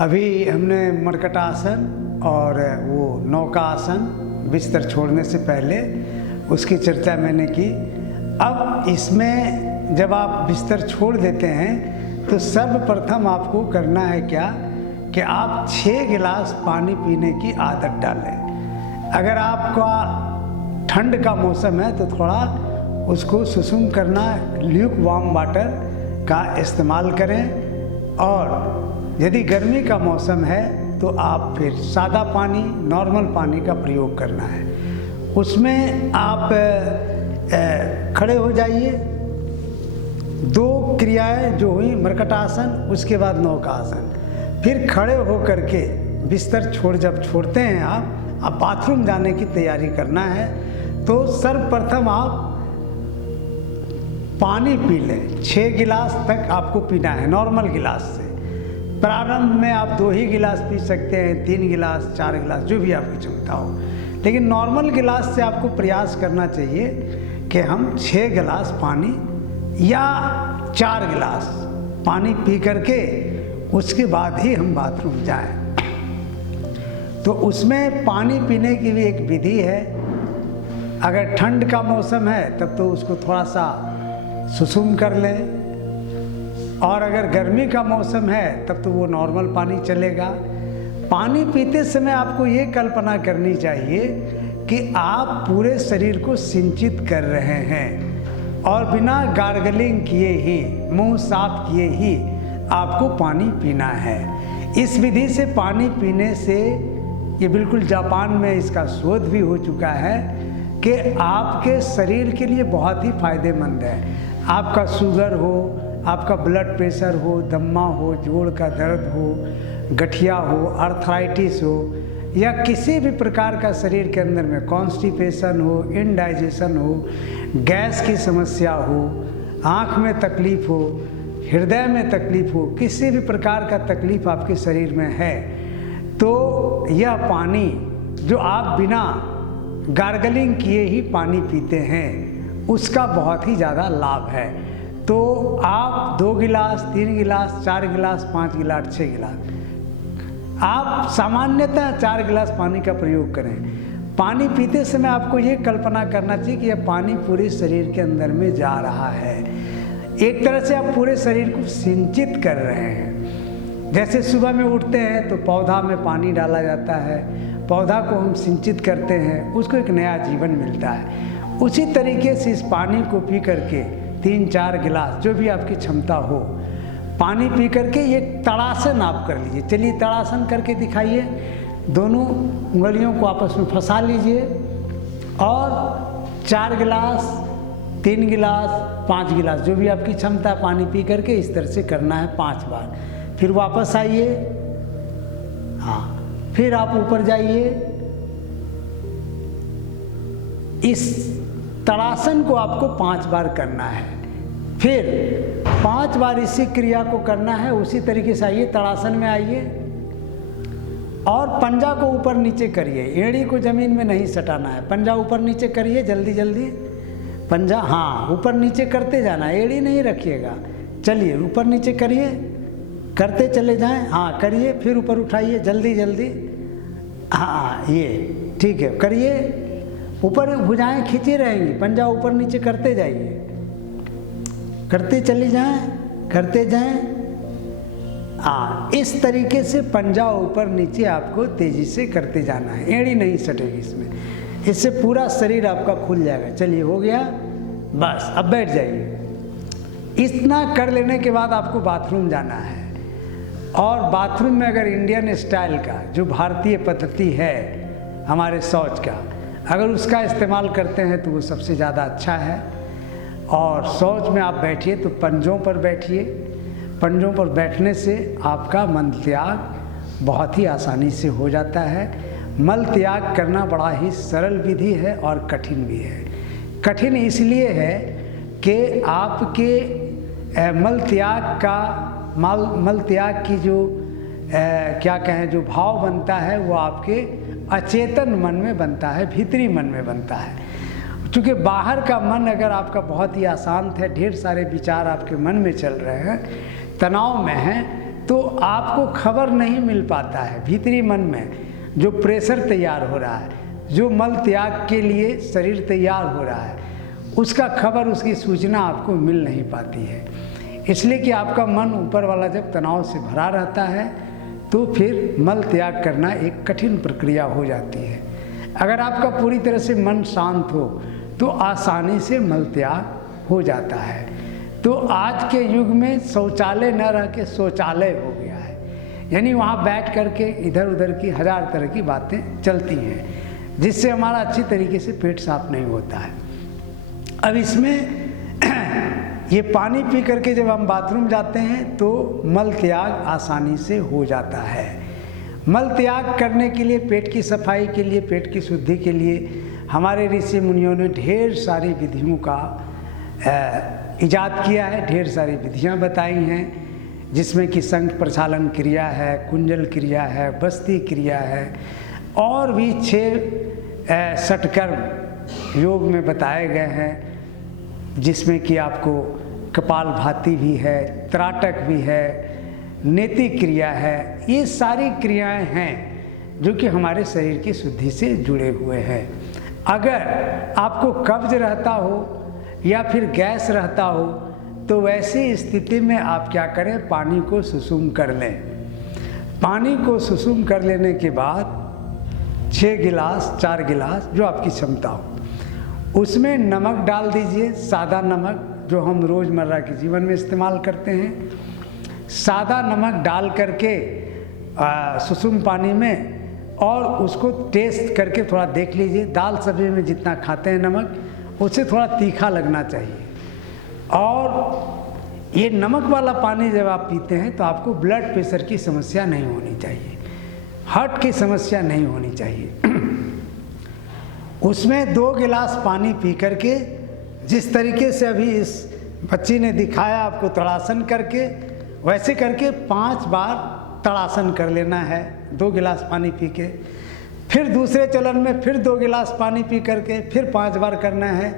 अभी हमने मरकटासन और वो नौकासन बिस्तर छोड़ने से पहले उसकी चर्चा मैंने की। अब इसमें जब आप बिस्तर छोड़ देते हैं तो सर्वप्रथम आपको करना है क्या कि आप 6 गिलास पानी पीने की आदत डालें। अगर आपका ठंड का मौसम है तो थोड़ा उसको सुसुम करना, ल्यूक वार्म वाटर का इस्तेमाल करें। और यदि गर्मी का मौसम है तो आप फिर सादा पानी, नॉर्मल पानी का प्रयोग करना है। उसमें आप खड़े हो जाइए। 2 क्रियाएं जो हुई, मरकटासन, उसके बाद नौकासन। फिर खड़े होकर के बिस्तर जब छोड़ते हैं आप बाथरूम जाने की तैयारी करना है तो सर्वप्रथम आप पानी पी लें। 6 गिलास तक आपको पीना है नॉर्मल गिलास से। प्रारंभ में आप 2 ही गिलास पी सकते हैं, 3 गिलास, 4 गिलास, जो भी आपकी क्षमता हो। लेकिन नॉर्मल गिलास से आपको प्रयास करना चाहिए कि हम 6 गिलास पानी या 4 गिलास पानी पी करके उसके बाद ही हम बाथरूम जाएं। तो उसमें पानी पीने की भी एक विधि है। अगर ठंड का मौसम है तब तो उसको थोड़ा सा सुसुम कर लें, और अगर गर्मी का मौसम है तब तो वो नॉर्मल पानी चलेगा। पानी पीते समय आपको ये कल्पना करनी चाहिए कि आप पूरे शरीर को सिंचित कर रहे हैं और बिना गार्गलिंग किए ही, मुंह साफ किए ही आपको पानी पीना है। इस विधि से पानी पीने से, ये बिल्कुल जापान में इसका शोध भी हो चुका है कि आपके शरीर के लिए बहुत ही फायदेमंद है। आपका शुगर हो, आपका ब्लड प्रेशर हो, दम्मा हो, जोड़ का दर्द हो, गठिया हो, आर्थराइटिस हो, या किसी भी प्रकार का शरीर के अंदर में कॉन्स्टिपेशन हो, इनडाइजेशन हो, गैस की समस्या हो, आँख में तकलीफ हो, हृदय में तकलीफ हो, किसी भी प्रकार का तकलीफ आपके शरीर में है तो यह पानी जो आप बिना गार्गलिंग किए ही पानी पीते हैं उसका बहुत ही ज़्यादा लाभ है। तो आप 2 गिलास, 3 गिलास, 4 गिलास, 5 गिलास, 6 गिलास, आप सामान्यतः 4 गिलास पानी का प्रयोग करें। पानी पीते समय आपको ये कल्पना करना चाहिए कि यह पानी पूरे शरीर के अंदर में जा रहा है। एक तरह से आप पूरे शरीर को सिंचित कर रहे हैं। जैसे सुबह में उठते हैं तो पौधा में पानी डाला जाता है, पौधा को हम सिंचित करते हैं, उसको एक नया जीवन मिलता है। उसी तरीके से इस पानी को पी करके 3-4 गिलास, जो भी आपकी क्षमता हो, पानी पी करके ये तड़ासन आप कर लीजिए। चलिए तड़ासन करके दिखाइए। दोनों उंगलियों को आपस में फंसा लीजिए और 4 गिलास, 3 गिलास, 5 गिलास, जो भी आपकी क्षमता, पानी पी करके इस तरह से करना है 5 बार। फिर वापस आइए, हाँ, फिर आप ऊपर जाइए। इस तड़ासन को आपको 5 बार करना है। फिर 5 बार इसी क्रिया को करना है। उसी तरीके से आइए, तड़ासन में आइए और पंजा को ऊपर नीचे करिए। एड़ी को जमीन में नहीं सटाना है, पंजा ऊपर नीचे करिए, जल्दी जल्दी पंजा, हाँ, ऊपर नीचे करते जाना है, एड़ी नहीं रखिएगा। चलिए ऊपर नीचे करिए, करते चले जाएं, हाँ करिए, फिर ऊपर उठाइए जल्दी जल्दी, हाँ ये ठीक है, करिए। ऊपर भुजाएं खींची रहेंगी, पंजा ऊपर नीचे करते जाइए, करते चले जाएं, करते जाएं। हाँ, इस तरीके से पंजा ऊपर नीचे आपको तेजी से करते जाना है, एड़ी नहीं सटेगी इसमें। इससे पूरा शरीर आपका खुल जाएगा। चलिए हो गया, बस अब बैठ जाइए। इतना कर लेने के बाद आपको बाथरूम जाना है। और बाथरूम में अगर इंडियन स्टाइल का, जो भारतीय पद्धति है हमारे शौच का, अगर उसका इस्तेमाल करते हैं तो वो सबसे ज़्यादा अच्छा है। और शौच में आप बैठिए तो पंजों पर बैठिए। पंजों पर बैठने से आपका मल त्याग बहुत ही आसानी से हो जाता है। मल त्याग करना बड़ा ही सरल विधि है और कठिन भी है। कठिन इसलिए है कि आपके मल त्याग की जो क्या कहें, जो भाव बनता है वो आपके अचेतन मन में बनता है, भीतरी मन में बनता है। क्योंकि बाहर का मन अगर आपका बहुत ही अशांत है, ढेर सारे विचार आपके मन में चल रहे हैं, तनाव में हैं, तो आपको खबर नहीं मिल पाता है। भीतरी मन में जो प्रेशर तैयार हो रहा है, जो मल त्याग के लिए शरीर तैयार हो रहा है, उसका खबर, उसकी सूचना आपको मिल नहीं पाती है। इसलिए कि आपका मन ऊपर वाला जब तनाव से भरा रहता है तो फिर मल त्याग करना एक कठिन प्रक्रिया हो जाती है। अगर आपका पूरी तरह से मन शांत हो तो आसानी से मल त्याग हो जाता है। तो आज के युग में शौचालय न रह के शौचालय हो गया है, यानी वहाँ बैठ कर के इधर उधर की हजार तरह की बातें चलती हैं, जिससे हमारा अच्छी तरीके से पेट साफ नहीं होता है। अब इसमें ये पानी पी करके जब हम बाथरूम जाते हैं तो मल त्याग आसानी से हो जाता है। मल त्याग करने के लिए, पेट की सफाई के लिए, पेट की शुद्धि के लिए हमारे ऋषि मुनियों ने ढेर सारी विधियों का इजाद किया है, ढेर सारी विधियां बताई हैं, जिसमें कि संख प्रक्षालन क्रिया है, कुंजल क्रिया है, बस्ती क्रिया है, और भी 6 षटकर्म योग में बताए गए हैं, जिसमें कि आपको कपालभाति भी है, त्राटक भी है, नेति क्रिया है। ये सारी क्रियाएं हैं जो कि हमारे शरीर की शुद्धि से जुड़े हुए हैं। अगर आपको कब्ज रहता हो या फिर गैस रहता हो तो वैसी स्थिति में आप क्या करें, पानी को सुसुम कर लें। पानी को सुसुम कर लेने के बाद 6 गिलास 4 गिलास जो आपकी क्षमता हो, उसमें नमक डाल दीजिए, सादा नमक जो हम रोज़मर्रा के जीवन में इस्तेमाल करते हैं। सादा नमक डाल करके सुसुम पानी में, और उसको टेस्ट करके थोड़ा देख लीजिए। दाल सब्जी में जितना खाते हैं नमक, उससे थोड़ा तीखा लगना चाहिए। और ये नमक वाला पानी जब आप पीते हैं तो आपको ब्लड प्रेशर की समस्या नहीं होनी चाहिए, हार्ट की समस्या नहीं होनी चाहिए। उसमें 2 गिलास पानी पी करके, जिस तरीके से अभी इस बच्ची ने दिखाया आपको तड़ासन करके, वैसे करके 5 बार तड़ासन कर लेना है 2 गिलास पानी पी के। फिर दूसरे चलन में फिर 2 गिलास पानी पी करके फिर 5 बार करना है।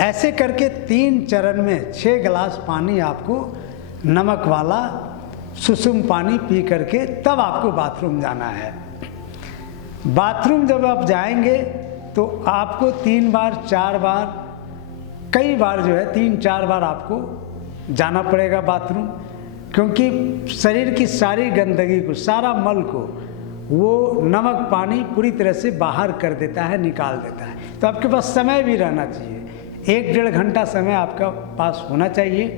ऐसे करके 3 चरण में 6 गिलास पानी आपको नमक वाला सुसुम पानी पी करके तब आपको बाथरूम जाना है। बाथरूम जब आप जाएंगे तो आपको 3 बार 4 बार, कई बार जो है 3-4 बार आपको जाना पड़ेगा बाथरूम, क्योंकि शरीर की सारी गंदगी को, सारा मल को वो नमक पानी पूरी तरह से बाहर कर देता है, निकाल देता है। तो आपके पास समय भी रहना चाहिए, 1-1.5 घंटा समय आपका पास होना चाहिए,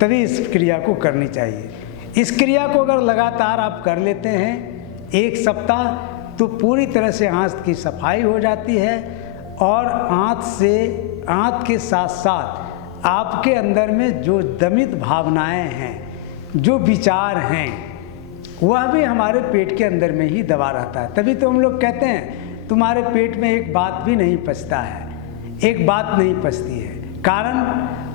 तभी इस क्रिया को करनी चाहिए। इस क्रिया को अगर लगातार आप कर लेते हैं 1 सप्ताह, तो पूरी तरह से आंत की सफाई हो जाती है, और आंत के साथ साथ आपके अंदर में जो दमित भावनाएं हैं, जो विचार हैं, वह भी हमारे पेट के अंदर में ही दबा रहता है। तभी तो हम लोग कहते हैं तुम्हारे पेट में एक बात भी नहीं पचता है, एक बात नहीं पचती है। कारण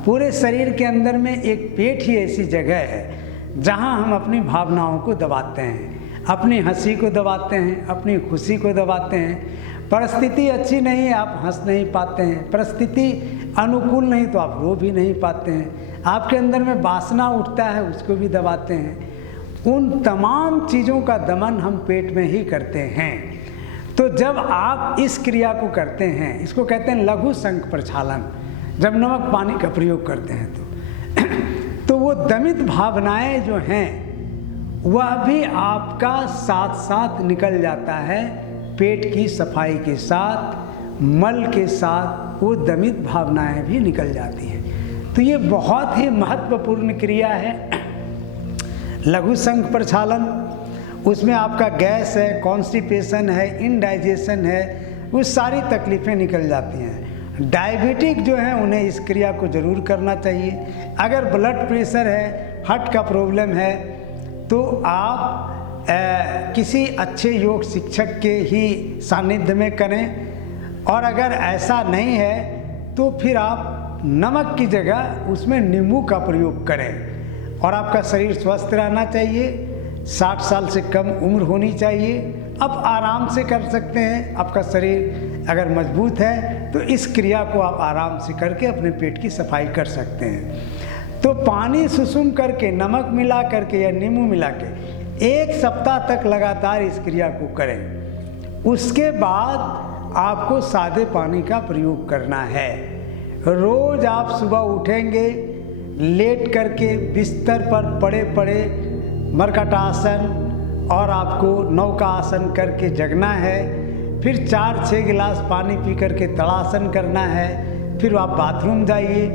पूरे शरीर के अंदर में एक पेट ही ऐसी जगह है जहां हम अपनी भावनाओं को दबाते हैं, अपनी हंसी को दबाते हैं, अपनी खुशी को दबाते हैं। परिस्थिति अच्छी नहीं है, आप हंस नहीं पाते हैं, परिस्थिति अनुकूल नहीं तो आप रो भी नहीं पाते हैं, आपके अंदर में वासना उठता है, उसको भी दबाते हैं। उन तमाम चीज़ों का दमन हम पेट में ही करते हैं। तो जब आप इस क्रिया को करते हैं, इसको कहते हैं लघु संख प्रक्षालन, जब नमक पानी का प्रयोग करते हैं तो वो दमित भावनाएं जो हैं वह भी आपका साथ साथ निकल जाता है। पेट की सफाई के साथ, मल के साथ वो दमित भावनाएं भी निकल जाती हैं। तो ये बहुत ही महत्वपूर्ण क्रिया है लघु संख प्रक्षालन। उसमें आपका गैस है, कॉन्स्टिपेशन है, इनडाइजेशन है, वो सारी तकलीफ़ें निकल जाती हैं। डायबिटिक जो हैं उन्हें इस क्रिया को ज़रूर करना चाहिए। अगर ब्लड प्रेशर है, हार्ट का प्रॉब्लम है, तो आप किसी अच्छे योग शिक्षक के ही सानिध्य में करें। और अगर ऐसा नहीं है तो फिर आप नमक की जगह उसमें नींबू का प्रयोग करें। और आपका शरीर स्वस्थ रहना चाहिए, 60 साल से कम उम्र होनी चाहिए। अब आराम से कर सकते हैं। आपका शरीर अगर मजबूत है तो इस क्रिया को आप आराम से करके अपने पेट की सफाई कर सकते हैं। तो पानी सुसुम करके, नमक मिला करके या नींबू मिला के 1 सप्ताह तक लगातार इस क्रिया को करें। उसके बाद आपको सादे पानी का प्रयोग करना है। रोज़ आप सुबह उठेंगे, लेट करके बिस्तर पर पड़े पड़े मर्कटासन और आपको नौका आसन करके जगना है। फिर 4-6 गिलास पानी पी करके तड़ासन करना है। फिर आप बाथरूम जाइए।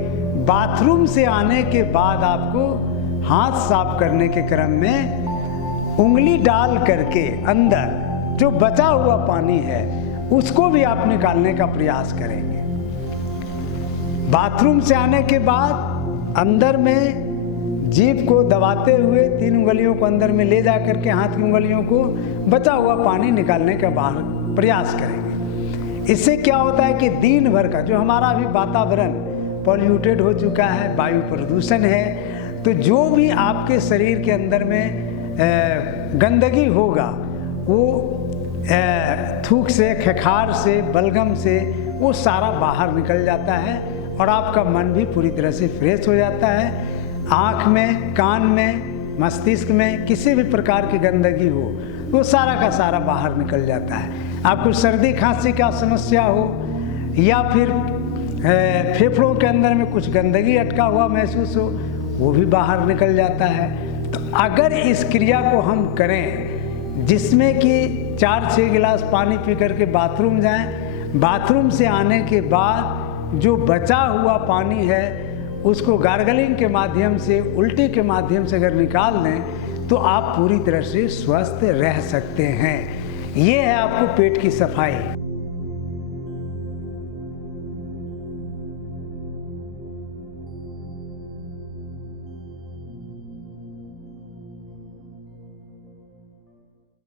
बाथरूम से आने के बाद आपको हाथ साफ करने के क्रम में उंगली डाल करके अंदर जो बचा हुआ पानी है उसको भी आप निकालने का प्रयास करेंगे। बाथरूम से आने के बाद अंदर में जीभ को दबाते हुए 3 उंगलियों को अंदर में ले जा करके हाथ की उंगलियों को बचा हुआ पानी निकालने का बाहर प्रयास करेंगे। इससे क्या होता है कि दिन भर का जो हमारा अभी वातावरण पॉल्यूटेड हो चुका है, वायु प्रदूषण है, तो जो भी आपके शरीर के अंदर में गंदगी होगा वो थूक से, खखार से, बलगम से वो सारा बाहर निकल जाता है और आपका मन भी पूरी तरह से फ्रेश हो जाता है। आँख में, कान में, मस्तिष्क में किसी भी प्रकार की गंदगी हो वो सारा का सारा बाहर निकल जाता है। आपको सर्दी खांसी का समस्या हो या फिर फेफड़ों के अंदर में कुछ गंदगी अटका हुआ महसूस हो वो भी बाहर निकल जाता है। तो अगर इस क्रिया को हम करें जिसमें कि 4-6 गिलास पानी पी करके बाथरूम जाएं, बाथरूम से आने के बाद जो बचा हुआ पानी है उसको गार्गलिंग के माध्यम से, उल्टी के माध्यम से अगर निकाल लें तो आप पूरी तरह से स्वस्थ रह सकते हैं। ये है आपको पेट की सफाई।